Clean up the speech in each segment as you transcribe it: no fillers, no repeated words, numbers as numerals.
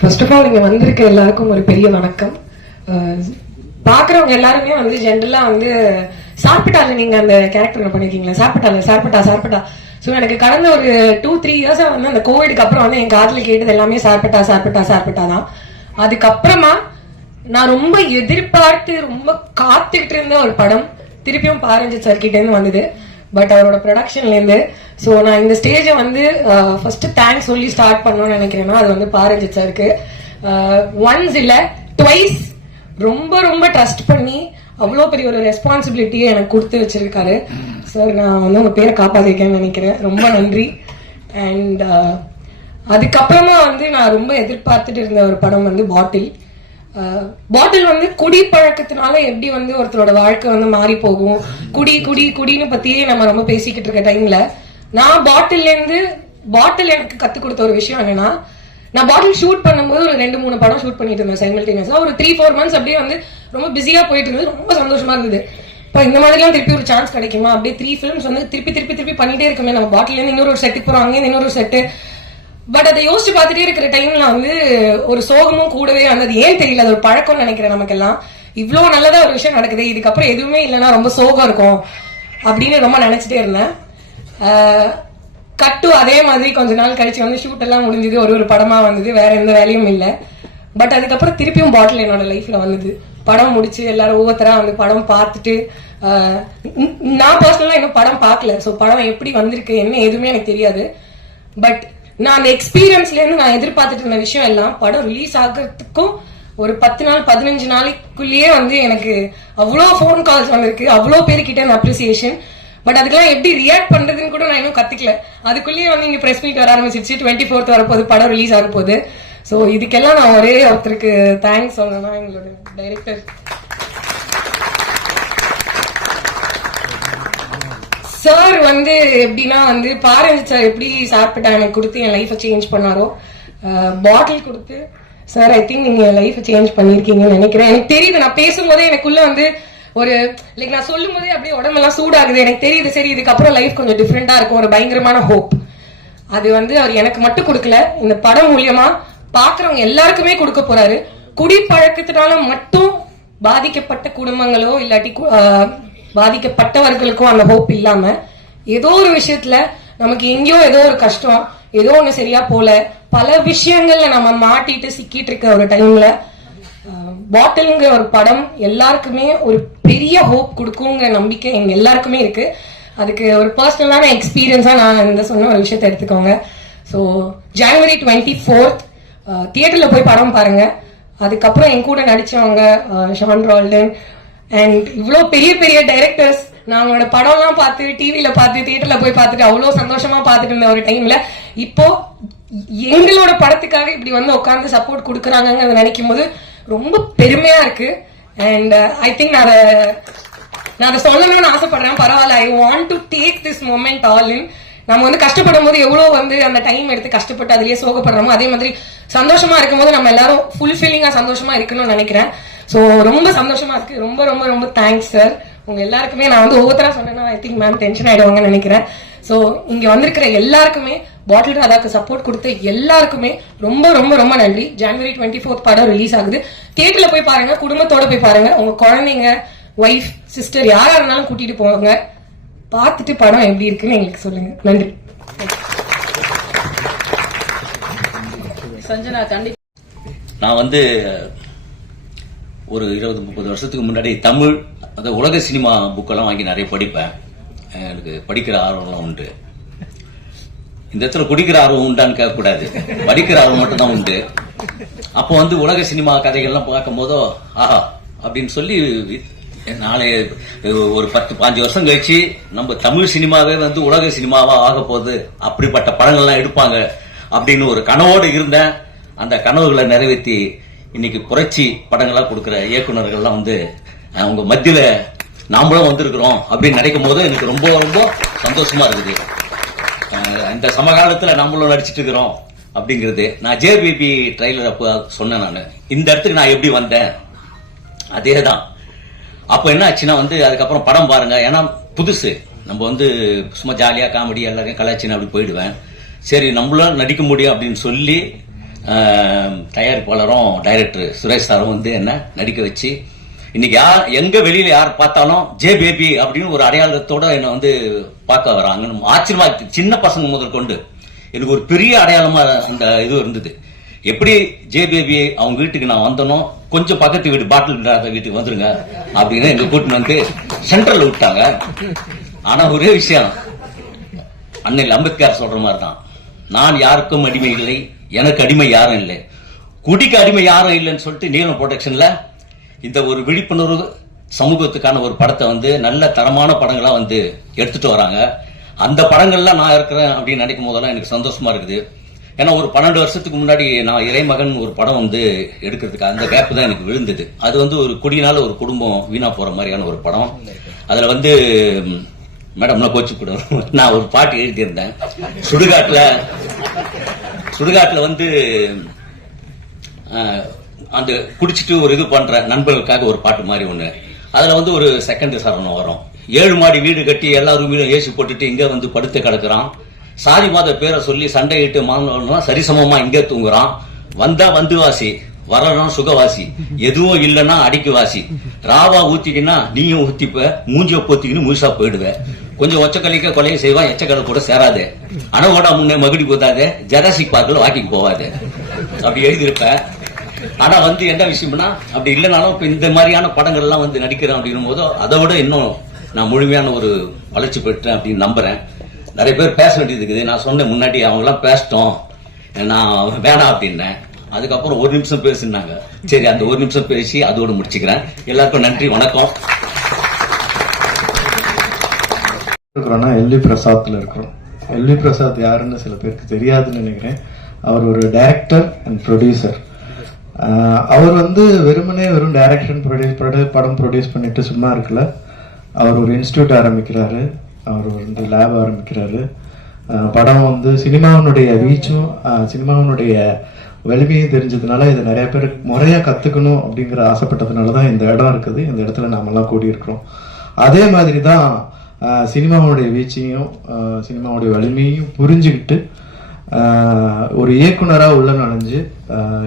First of all இங்க வந்திருக்க எல்லாருக்கும் ஒரு பெரிய வணக்கம். பாக்குறவங்க எல்லாருமே வந்து ஜென்ரலா வந்து சாப்பிட்டால நீங்க அந்த கேரக்டர் பண்ணிருக்கீங்களா, சாப்பிட்டா. சோ எனக்கு கடந்த ஒரு 2-3 இயர்ஸா வந்து அந்த கோவிடுக்கு அப்புறம் வந்து என் காதுல கேட்டது எல்லாமே சாப்பிட்டா தான். அதுக்கப்புறமா நான் ரொம்ப எதிர்பார்த்து ரொம்ப காத்துக்கிட்டு இருந்த ஒரு படம் திருப்பியும் பாரஞ்சித் சார் கிட்ட இருந்து வந்தது. பட் அவரோட ப்ரொடக்ஷன்ல இருந்து. சோ நான் இந்த ஸ்டேஜை வந்து ஃபர்ஸ்ட் தேங்க்ஸ் சொல்லி ஸ்டார்ட் பண்ணணும்னு நினைக்கிறேன்னா அது வந்து பாரஞ்சித் சாருக்கு. ஒன்ஸ் இல்ல ட்வைஸ் ரொம்ப ரொம்ப ட்ரஸ்ட் பண்ணி அவ்வளோ பெரிய ஒரு ரெஸ்பான்சிபிலிட்டியை எனக்கு கொடுத்து வச்சிருக்காரு சார். நான் வந்து உங்க பேரை காப்பாத்திருக்கேன்னு நினைக்கிறேன். ரொம்ப நன்றி. அண்ட் அதுக்கப்புறமா வந்து நான் ரொம்ப எதிர்பார்த்துட்டு இருந்த ஒரு படம் வந்து பாட்டில் வந்து குடி பழக்கத்தினால எப்படி வந்து ஒருத்தரோட வாழ்க்கை வந்து மாறி போகும், குடின்னு பத்தியே நம்ம ரொம்ப பேசிக்கிட்டு இருக்க டைம்ல நான் பாட்டில் எனக்கு கத்து கொடுத்த ஒரு விஷயம் என்னன்னா, நான் பாட்டில் ஷூட் பண்ணும்போது ஒரு 2-3 படம் ஷூட் பண்ணிட்டு இருந்தேன் சைமல்டேனியஸா. ஒரு 3-4 months அப்படியே வந்து ரொம்ப பிஸியா போயிட்டு இருந்தது. ரொம்ப சந்தோஷமா இருந்தது. இப்ப இந்த மாதிரி எல்லாம் திருப்பி ஒரு சான்ஸ் கிடைக்குமா, அப்படியே 3 films வந்து திருப்பி பண்ணிட்டே இருக்குமே. நம்ம பாட்டில இருந்து இன்னொரு செட்டுக்கு போறோம், அங்கே இன்னொரு செட்டு. பட் அதை யோசிச்சு பார்த்துட்டே இருக்கிற டைம்ல வந்து ஒரு சோகமும் கூடவே வந்தது. ஏன் தெரியல, அது ஒரு பழக்கம்னு நினைக்கிறேன் நமக்கெல்லாம். இவ்வளவு நல்லதா ஒரு விஷயம் நடக்குது, இதுக்கப்புறம் எதுவுமே இல்லைன்னா ரொம்ப சோகம் இருக்கும் அப்படின்னு ரொம்ப நினைச்சிட்டே இருந்தேன். கட்டு அதே மாதிரி கொஞ்ச நாள் கழிச்சு வந்து ஷூட் எல்லாம் முடிஞ்சது, ஒரு படமா வந்தது, வேற எந்த வேலையும் இல்லை. பட் அதுக்கப்புறம் திருப்பியும் பாட்டில் என்னோட லைஃப்ல வந்தது. படம் முடிச்சு எல்லாரும் ஒவ்வொருத்தரா வந்து படம் பார்த்துட்டு, நான் பர்சனலா இன்னும் படம் பார்க்கல. ஸோ படம் எப்படி வந்திருக்கு என்ன எதுவுமே எனக்கு தெரியாது. பட் நான் அந்த எக்ஸ்பீரியன்ஸ்ல இருந்து நான் எதிர்பார்த்துட்டு இருந்த விஷயம் எல்லாம் படம் ரிலீஸ் ஆகிறதுக்கும் ஒரு 10 நாள் 15 நாளைக்குள்ளேயே வந்து எனக்கு அவ்வளோ போன் கால்ஸ் வந்திருக்கு, அவ்வளோ பேருக்கிட்ட அப்ரிசியேஷன். பட் அதுக்கெல்லாம் எப்படி ரியாக்ட் பண்றதுன்னு கூட நான் இன்னும் கத்துக்கல. அதுக்குள்ளேயே வந்து இங்க பிரஸ் மீட் வர ஆரம்பிச்சிருச்சு. 24th வரப்போகுது, படம் ரிலீஸ் ஆக போகுது. ஸோ இதுக்கெல்லாம் நான் ஒரே ஒருத்தருக்கு தேங்க்ஸ் சொல்லணும், எங்களோட டைரக்டர் சார். வந்து எப்படின்னா வந்து பாரஞ்சித் சார் எப்படி சாப்பிட்டா எனக்கு கொடுத்து என் லைஃபை சேஞ்ச் பண்ணாரோ, பாட்டில் கொடுத்து சார் ஐ திங்க் நீங்க என் லைஃபை சேஞ்ச் பண்ணிருக்கீங்கன்னு நினைக்கிறேன். எனக்கு தெரியுது, நான் பேசும்போதே எனக்குள்ள வந்து ஒரு லைக் நான் சொல்லும் போதே அப்படியே உடம்பெல்லாம் சூடாகுது. எனக்கு தெரியுது சரி இதுக்கப்புறம் லைஃப் கொஞ்சம் டிஃப்ரெண்டா இருக்கும், ஒரு பயங்கரமான ஹோப். அது வந்து அவர் எனக்கு மட்டும் கொடுக்கல, இந்த படம் மூலியமா பாக்குறவங்க எல்லாருக்குமே கொடுக்க போறாரு. குடிப்பழக்கத்தினால மட்டும் பாதிக்கப்பட்ட குடும்பங்களோ இல்லாட்டி பாதிக்கப்பட்டவர்களுக்கும் அந்த ஹோப் இல்லாம ஏதோ ஒரு விஷயத்துல நமக்கு எங்கேயோ ஏதோ ஒரு கஷ்டம், ஏதோ ஒண்ணு சரியா போல, பல விஷயங்கள்ல நம்ம மாட்டிட்டு சிக்கிட்டு இருக்க ஒரு டைம்ல பாட்டில்ங்கிற ஒரு படம் எல்லாருக்குமே ஒரு பெரிய ஹோப் கொடுக்குங்கிற நம்பிக்கை எங்க எல்லாருக்குமே இருக்கு. அதுக்கு ஒரு பர்சனலான எக்ஸ்பீரியன்ஸா நான் இந்த சொன்ன ஒரு விஷயத்தை எடுத்துக்கோங்க. ஸோ January 24th தியேட்டர்ல போய் படம் பாருங்க. அதுக்கப்புறம் என் கூட நடிச்சவங்க ஷான் ரால்டன் அண்ட் இவ்வளவு பெரிய டைரக்டர்ஸ் நான் அவங்களோட படம் எல்லாம் பார்த்து டிவில பார்த்து தியேட்டர்ல போய் பார்த்துட்டு அவ்வளவு சந்தோஷமா பார்த்துட்டு இருந்த ஒரு டைம்ல இப்போ எங்களோட படத்துக்காக இப்படி வந்து உட்கார்ந்து சப்போர்ட் கொடுக்குறாங்கன்னு நினைக்கும் போது ரொம்ப பெருமையா இருக்கு. அண்ட் ஐ திங்க் நான் அதை சொல்லணும்னு ஆசைப்படுறேன். பரவாயில்ல, I want to take this moment all in. நம்ம வந்து கஷ்டப்படும் போது எவ்வளவு வந்து அந்த டைம் எடுத்து கஷ்டப்பட்டு அதுலயே சோகப்படுறோமோ, அதே மாதிரி சந்தோஷமா இருக்கும் போது நம்ம எல்லாரும் ஃபுல்ஃபில்லிங்கா சந்தோஷமா இருக்கணும்னு நினைக்கிறேன். சோ ரொம்ப சந்தோஷமா இருக்கு. ரொம்ப ரொம்ப ரொம்ப தேங்க்ஸ் சார். உங்க எல்லாருக்குமே நான் வந்து ஒவ்வொருத்தரா சொன்னேன்னா ஐ திங்க் மேம் டென்ஷன் ஆயிடுவாங்கன்னு நினைக்கிறேன். சோ இங்க வந்திருக்கிற எல்லாருக்குமே பாட்டில் ராதாக்கு சப்போர்ட் கொடுத்த எல்லாருக்குமே ரொம்ப ரொம்ப ரொம்ப நன்றி. January 24th படம் ரிலீஸ் ஆகுது. தியேட்டர்ல போய் பாருங்க, குடும்பத்தோட போய் பாருங்க. உங்க குழந்தைங்க, ஒய்ஃப், சிஸ்டர் யாரா இருந்தாலும் கூட்டிட்டு போவாங்க. பார்த்துட்டு படம் எப்படி இருக்குன்னு எங்களுக்கு சொல்லுங்க. நன்றி. நான் வந்து ஒரு 20-30 வருஷத்துக்கு முன்னாடி தமிழ் அந்த உலக சினிமா புக்கெல்லாம் வாங்கி நிறைய படிப்பேன். எனக்கு படிக்கிற ஆர்வம்லாம் உண்டு. இந்த இடத்துல குடிக்கிற ஆர்வம் உண்டான்னு கேட்கக்கூடாது, படிக்கிற ஆர்வம் மட்டும்தான் உண்டு. அப்போ வந்து உலக சினிமா கதைகள்லாம் பார்க்கும் போதோ ஆஹா அப்படின்னு சொல்லி நாளை ஒரு 10-15 வருஷம் கழிச்சு நம்ம தமிழ் சினிமாவே வந்து உலக சினிமாவா ஆக போகுது, அப்படிப்பட்ட படங்கள்லாம் எடுப்பாங்க அப்படின்னு ஒரு கனவோடு இருந்தேன். அந்த கனவுகளை நிறைவேற்றி இன்னைக்கு புரட்சி படங்களா கொடுக்கிற இயக்குநர்கள்லாம் வந்து அவங்க மத்தியில நாமளும் வந்திருக்கிறோம் அப்படின்னு நினைக்கும் போது எனக்கு ரொம்ப ரொம்ப சந்தோஷமா இருக்குது. இந்த சமகாலத்துல நாமளும் நடிச்சிட்டு இருக்கிறோம் அப்படிங்கிறது. நான் JBP ட்ரைலர் அப்ப சொன்னேன், நான் இந்த இடத்துக்கு நான் எப்படி வந்தேன் அதேதான். அப்ப என்ன ஆச்சுன்னா வந்து அதுக்கப்புறம் படம் பாருங்க, ஏன்னா புதுசு, நம்ம வந்து சும்மா ஜாலியா காமெடி எல்லாரையும் கலாச்சின்னு அப்படி போயிடுவேன். சரி நம்மளால நடிக்க முடியும் அப்படின்னு சொல்லி தயாரிப்பாளரும் டைரக்டர் சுரேஷ் சாரும் வந்து என்ன நடிக்க வச்சு இன்னைக்கு எங்க வெளியில யார் பார்த்தாலும் ஜே பேபி அப்படின்னு ஒரு அடையாளத்தோட என்ன வந்து பார்க்க வராங்க. ஆச்சரியமா சின்ன பசங்க முதல் கொண்டு எனக்கு ஒரு பெரிய அடையாளமா அந்த இது இருந்தது. எப்படி ஜே பேபி அவங்க வீட்டுக்கு நான் வந்தனோ கொஞ்சம் பக்கத்து வீடு பாட்டில் வீட்டுக்கு வந்துருங்க அப்படின்னு எங்க கூட்டின்னு வந்து சென்ட்ரல்ல விட்டாங்க. ஆனா ஒரே விஷயம், அன்னைக்கு அம்பேத்கர் சொல்ற மாதிரி தான், நான் யாருக்கும் அடிமை இல்லை, எனக்கு அடிமை யாரும் இல்லை, குடிக்கு அடிமை யாரும் இல்லைன்னு சொல்லிட்டு நீலம் ப்ரொடக்ஷன்ல இந்த ஒரு விழிப்புணர்வு சமூகத்துக்கான ஒரு படத்தை வந்து நல்ல தரமான படங்களா வந்து எடுத்துட்டு வராங்க. அந்த படங்கள்ல நான் இருக்கிறேன் அப்படின்னு நினைக்கும் போதெல்லாம் எனக்கு சந்தோஷமா இருக்குது. ஏன்னா ஒரு 12 வருஷத்துக்கு முன்னாடி நான் இறைமகன் ஒரு படம் வந்து எடுக்கிறதுக்கு அந்த கேப் தான் எனக்கு விழுந்தது. அது வந்து ஒரு குடியினால ஒரு குடும்பம் வீணா போற மாதிரியான ஒரு படம். அதுல வந்து மேடம்லாம் கோச்சு கூட நான் ஒரு பாட்டு எழுதியிருந்தேன். சுடுகாட்டுல வந்து அந்த குடிச்சிட்டு ஒரு இது பண்ற நண்பர்களுக்காக ஒரு பாட்டு மாதிரி ஒண்ணு. அதுல வந்து ஒரு செகண்ட் சரணம் வரும். 7 மாடி வீடு கட்டி எல்லா ரூமிலும் ஏசி போட்டுட்டு இங்க வந்து படுத்து கிடக்குறான். சாதி மாத பேரை சொல்லி சண்டையிட்டு மாறணும் சரிசமமா இங்கே தூங்குறான். வந்தா வந்து வாசி, வரணும் சுகவாசி, எதுவும் இல்லைன்னா அடிக்கு வாசி, ராவா ஊத்திக்கினா நீயும் ஊத்திப்ப, மூஞ்சிய போத்திக்கின்னு முழுசா போயிடுவ, கொஞ்சம் ஒச்சக்கலைக்க கொலையை செய்வான், எச்சக்கலை கூட சேராது, அணவோட முன்னே மகுடி போதாது, ஜெராசிக் பார்க்கல வாக்கிங் போவாது அப்படி எழுதியிருப்ப. ஆனா வந்து என்ன விஷயம்னா அப்படி இல்லைனாலும் இப்ப இந்த மாதிரியான படங்கள் எல்லாம் வந்து நடிக்கிறேன் அப்படின்னும் போது அதை விட இன்னும் நான் முழுமையான ஒரு வளர்ச்சி பெற்றேன் அப்படின்னு நம்புறேன். நிறைய பேர் பேச வேண்டியது இருக்குது. நான் சொன்னேன் முன்னாடி அவங்க எல்லாம் பேசிட்டோம், நான் வேணாம் அப்படின்னேன். அதுக்கப்புறம் 1 நிமிஷம் பேசினாங்க. சரி, அந்த 1 நிமிஷம் பேசி அதோடு முடிச்சுக்கிறேன். எல்லாருக்கும் நன்றி, வணக்கம். எல்வி பிரசாத்ல இருக்கிறோம். எல்வி பிரசாத் யாருன்னு சில பேருக்கு தெரியாதுன்னு நினைக்கிறேன். அவர் ஒரு டைரக்டர் அண்ட் ப்ரொடியூசர். அவர் வந்து வெறும் டைரக்ஷன் படம் ப்ரொடியூஸ் பண்ணிட்டு சும்மா இருக்கல. அவர் ஒரு இன்ஸ்டியூட் ஆரம்பிக்கிறாரு, அவர் வந்து லேப் ஆரம்பிக்கிறாரு. படம் வந்து சினிமாவினுடைய ரீச்சும் சினிமாவினுடைய வலிமையும் தெரிஞ்சதுனால இதை நிறைய பேர் முறையா கத்துக்கணும் அப்படிங்கிற ஆசைப்பட்டதுனாலதான் இந்த இடம் இருக்குது. இந்த இடத்துல நாமெல்லாம் கூடியிருக்கிறோம். அதே மாதிரி தான் சினிமாவுடைய வீச்சையும் சினிமாவுடைய வலிமையும் புரிஞ்சுக்கிட்டு ஒரு இயக்குனரா உள்ள நுழைஞ்சு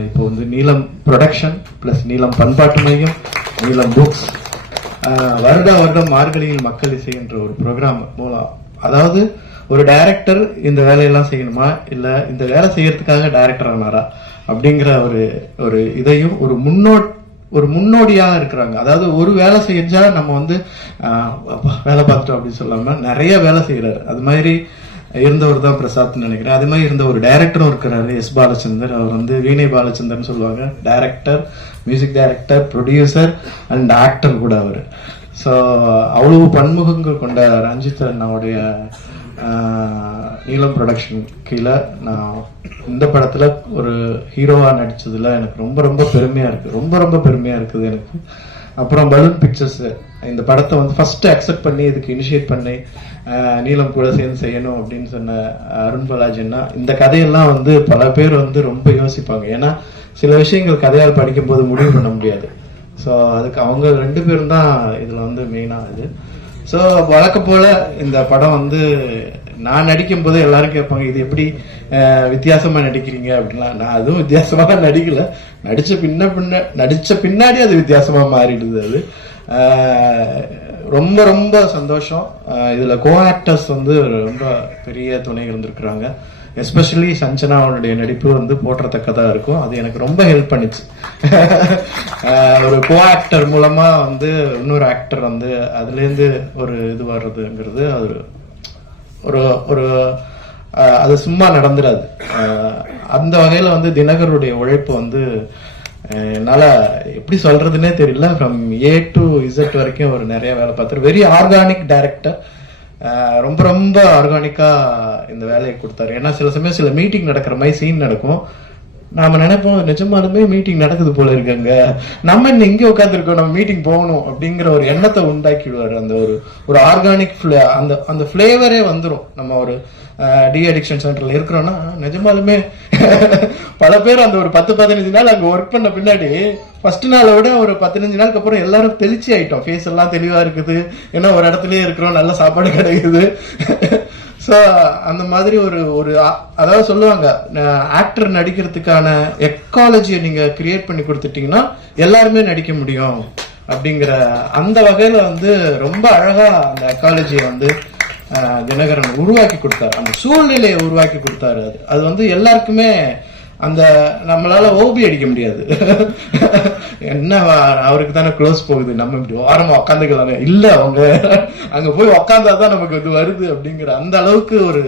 இப்போ வந்து நீலம் ப்ரொடக்ஷன் பிளஸ் நீலம் பண்பாட்டு மையம், நீலம் புக்ஸ், வருடம் மார்கழியில் மக்கள் இசை என்ற ஒரு ப்ரோக்ராம் மூலம், அதாவது ஒரு டைரக்டர் இந்த வேலையெல்லாம் செய்யணுமா இல்ல இந்த வேலை செய்யறதுக்காக டைரக்டர் ஆனாரா அப்படிங்கிற ஒரு இதையும் ஒரு முன்னோடியா இருக்கிறாங்க. அதாவது ஒரு வேலை செஞ்சா நம்ம வந்து வேலை பார்த்துட்டோம் அப்படின்னு சொல்லாம நிறைய வேலை செய்யறாரு. அது மாதிரி இருந்தவர் தான் பிரசாத் நினைக்கிறேன். அதே மாதிரி இருந்த ஒரு டைரக்டரும் இருக்கிறாரு, எஸ் பாலச்சந்தர். அவர் வந்து வீணை பாலச்சந்தர்னு சொல்லுவாங்க. Director, music director, producer and actor கூட அவர். ஸோ அவ்வளவு பன்முகங்கள் கொண்ட ரஞ்சித் அண்ணாவுடைய நீலம் ப்ரொடக்ஷன் கீழே நான் இந்த படத்துல ஒரு ஹீரோவா நடிச்சதுல எனக்கு ரொம்ப பெருமையா இருக்கு. ரொம்ப பெருமையா இருக்குது எனக்கு. அப்புறம் பலூன் பிக்சர்ஸ் இந்த படத்தை வந்து ஃபர்ஸ்ட் அக்செப்ட் பண்ணி இதுக்கு இனிஷியேட் பண்ணி நீலம் கூட சேர்ந்து செய்யணும் அப்படின்னு சொன்ன அருண் பாலாஜின்னா, இந்த கதையெல்லாம் வந்து பல பேர் வந்து ரொம்ப யோசிப்பாங்க. ஏன்னா சில விஷயங்கள் கதையால் படிக்கும் போது முடிவு பண்ண முடியாது. ஸோ அதுக்கு அவங்க 2 பேரும் தான் இதுல வந்து மெயினா இது. ஸோ வழக்கம் போல இந்த படம் வந்து நான் நடிக்கும் போது எல்லாரும் கேட்பாங்க, இது எப்படி வித்தியாசமா நடிக்கிறீங்க அப்படின்லாம். நான் அதுவும் வித்தியாசமா நடிக்கல, நடிச்ச பின்னாடி அது வித்தியாசமா மாறிடுது. அது ரொம்ப சந்தோஷம். இதுல கோ ஆக்டர்ஸ் வந்து ரொம்ப பெரிய துணை இருந்திருக்கிறாங்க. எஸ்பெஷலி சஞ்சனா அவனுடைய நடிப்பு வந்து போற்றத்தக்கதா இருக்கும். அது எனக்கு ரொம்ப ஹெல்ப் பண்ணிச்சு. ஒரு கோ ஆக்டர் மூலமா வந்து இன்னொரு ஆக்டர் வந்து அதுல இருந்து ஒரு இது வர்றதுங்கிறது அது ஒரு அது சும்மா நடந்துடாது. அந்த வகையில வந்து தினகருடைய உழைப்பு வந்து என்னால எப்படி சொல்றதுன்னே தெரியல. ஃப்ரம் A to Z வரைக்கும் ஒரு நிறைய வேலை பார்த்தாரு. Very organic director. ரொம்ப ஆர்கானிக்கா இந்த வேலையை கொடுத்தாரு. ஏன்னா சில சமயம் சில மீட்டிங் நடக்கிற மாதிரி சீன் நடக்கும். நாம நினைப்போம் நிஜமாலுமே மீட்டிங் நடக்குது போல இருக்காங்க, நம்ம இங்க உட்காந்துருக்கோம், நம்ம மீட்டிங் போகணும் அப்படிங்கிற ஒரு எண்ணத்தை உண்டாக்கிடுவாரு. அந்த ஒரு ஆர்கானிக் அந்த பிளேவரே வந்துடும். நம்ம ஒரு டி அடிக்ஷன் சென்டர்ல இருக்கிறோம்னா நிஜமாலுமே பல பேர் அந்த ஒரு 10-15 நாள் அங்க ஒர்க் பண்ண பின்னாடி ஃபர்ஸ்ட் நாளை விட ஒரு 15 நாளுக்கு அப்புறம் எல்லாரும் தெளிச்சி ஆயிட்டோம். ஃபேஸ் எல்லாம் தெளிவா இருக்குது. ஏன்னா ஒரு இடத்துலயே இருக்கிறோம், நல்ல சாப்பாடு கிடைக்குது. ஸோ அந்த மாதிரி ஒரு ஒரு அதாவது சொல்லுவாங்க, ஆக்டர் நடிக்கிறதுக்கான எக்காலஜியை நீங்க கிரியேட் பண்ணி கொடுத்துட்டீங்கன்னா எல்லாருமே நடிக்க முடியும் அப்படிங்கிற அந்த வகையில வந்து ரொம்ப அழகா அந்த எக்காலஜியை வந்து தினகரன் உருவாக்கி கொடுத்தாரு, அந்த சூழ்நிலையை உருவாக்கி கொடுத்தாரு. அது வந்து எல்லாருக்குமே அந்த நம்மளால ஓபி அடிக்க முடியாது. என்ன அவருக்கு தானே க்ளோஸ் போகுது, நம்ம இப்படி ஓரமா உக்காந்துக்கலாம் இல்ல, அவங்க அங்க போய் உக்காந்தாதான் நமக்கு இது வருது அப்படிங்கிற அந்த அளவுக்கு ஒரு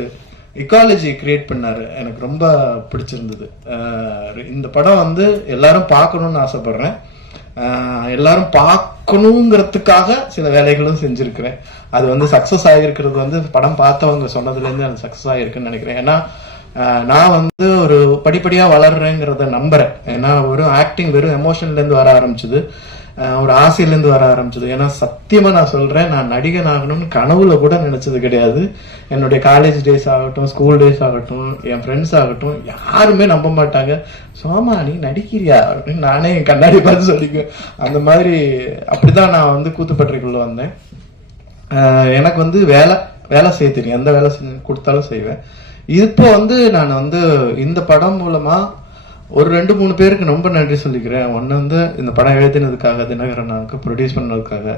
இக்காலஜி கிரியேட் பண்ணாரு. எனக்கு ரொம்ப பிடிச்சிருந்தது. இந்த படம் வந்து எல்லாரும் பார்க்கணும்னு ஆசைப்படுறேன். எல்லாரும் பார்க்கணுங்கிறதுக்காக சில வேலைகளும் செஞ்சிருக்கிறேன். அது வந்து சக்சஸ் ஆகிருக்கிறது வந்து படம் பார்த்தவங்க சொன்னதுல இருந்து அது சக்சஸ் ஆகிருக்குன்னு நினைக்கிறேன். ஏன்னா நான் வந்து ஒரு படிப்படியா வளர்றேங்கிறத நம்புறேன். ஏன்னா வெறும் ஆக்டிங் வெறும் எமோஷன்ல இருந்து வர ஆரம்பிச்சது, ஒரு ஆசையில இருந்து வர ஆரம்பிச்சது. ஏன்னா சத்தியமா நான் சொல்றேன், நான் நடிகன் ஆகணும்னு கனவுல கூட நினைச்சது கிடையாது. என்னுடைய காலேஜ் டேஸ் ஆகட்டும், ஸ்கூல் டேஸ் ஆகட்டும், என் ஃப்ரெண்ட்ஸ் ஆகட்டும், யாருமே நம்ப மாட்டாங்க. சோமா நீ நடிக்கிறியா அப்படின்னு நானே என் கண்ணாடி பார்த்து சொல்லிக்குவேன். அந்த மாதிரி அப்படிதான் நான் வந்து கூத்துப்பட்டிக்குள்ள வந்தேன். எனக்கு வந்து வேலை செய்ய தெரியும், எந்த வேலை கொடுத்தாலும் செய்வேன். இப்போ வந்து நான் வந்து இந்த படம் மூலமா ஒரு 2-3 பேருக்கு ரொம்ப நன்றி சொல்லிக்கிறேன். ஒன்னு வந்து இந்த படம் எழுதினதுக்காக, தினகரனுக்கு ப்ரொடியூஸ் பண்ணதுக்காக.